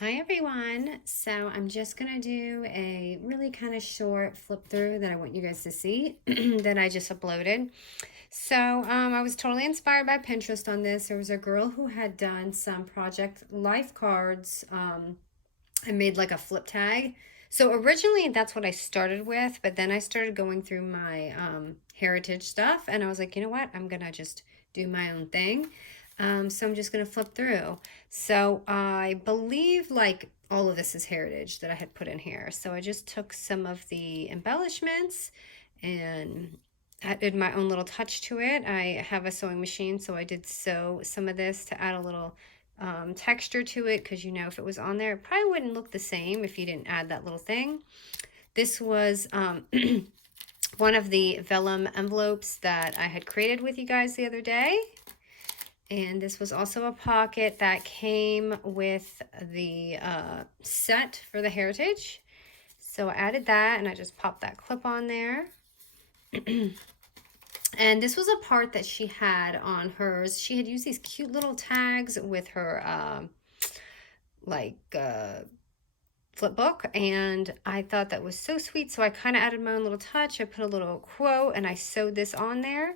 Hi everyone. So I'm just gonna do a really kind of short flip through that I want you guys to see that I just uploaded. So I was totally inspired by Pinterest on this. There was a girl who had done some project life cards and made like a flip tag. So originally that's what I started with, but then I started going through my heritage stuff and I was like, you know what? I'm gonna just do my own thing. So I'm just gonna flip through. So I believe like all of this is heritage that I had put in here. So I just took some of the embellishments and added my own little touch to it. I have a sewing machine, so I did sew some of this to add a little texture to it, because you know if it was on there it probably wouldn't look the same if you didn't add that little thing. This was one of the vellum envelopes that I had created with you guys the other day, and this was also a pocket that came with the set for the heritage. So I added that and I just popped that clip on there. And this was a part that she had on hers. She had used these cute little tags with her like Flipbook, and I thought that was so sweet, so I kind of added my own little touch. I put a little quote and I sewed this on there.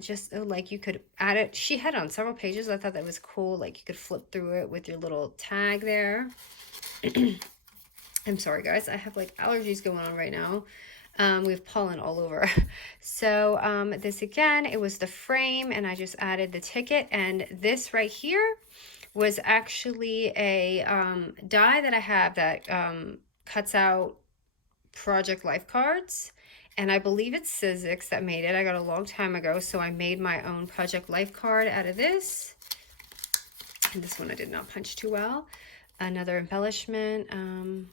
Just like you could add it. She had it on several pages. I thought that was cool. Like you could flip through it with your little tag there. I'm sorry guys, I have like allergies going on right now. We have pollen all over. So this again, it was the frame and I just added the ticket, and this right here was actually a die that I have that cuts out project life cards, and I believe it's Sizzix that made it. I got it a long time ago, so I made my own project life card out of this. And this one I did not punch too well. Another embellishment. And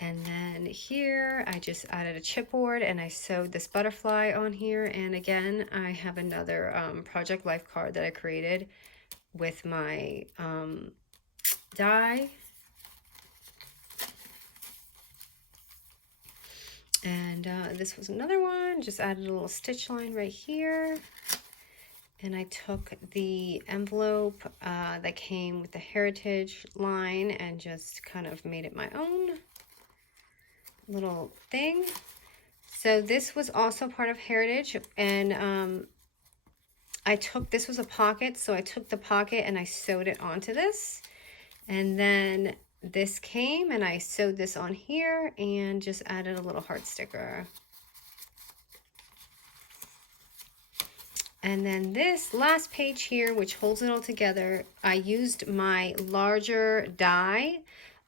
then here I just added a chipboard and I sewed this butterfly on here. And again, I have another project life card that I created with my die. And this was another one, just added a little stitch line right here. And I took the envelope that came with the heritage line and just kind of made it my own little thing. So this was also part of heritage, and I took, this was a pocket, so I took the pocket and I sewed it onto this, and then this came and I sewed this on here and just added a little heart sticker. And then this last page here, which holds it all together, I used my larger die.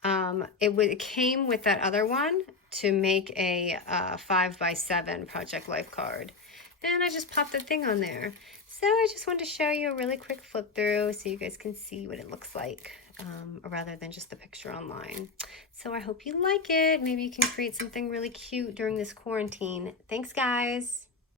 It came with that other one to make a 5x7 Project Life card. And I just popped the thing on there. So I just wanted to show you a really quick flip through so you guys can see what it looks like, rather than just the picture online. So I hope you like it. Maybe you can create something really cute during this quarantine. Thanks, guys.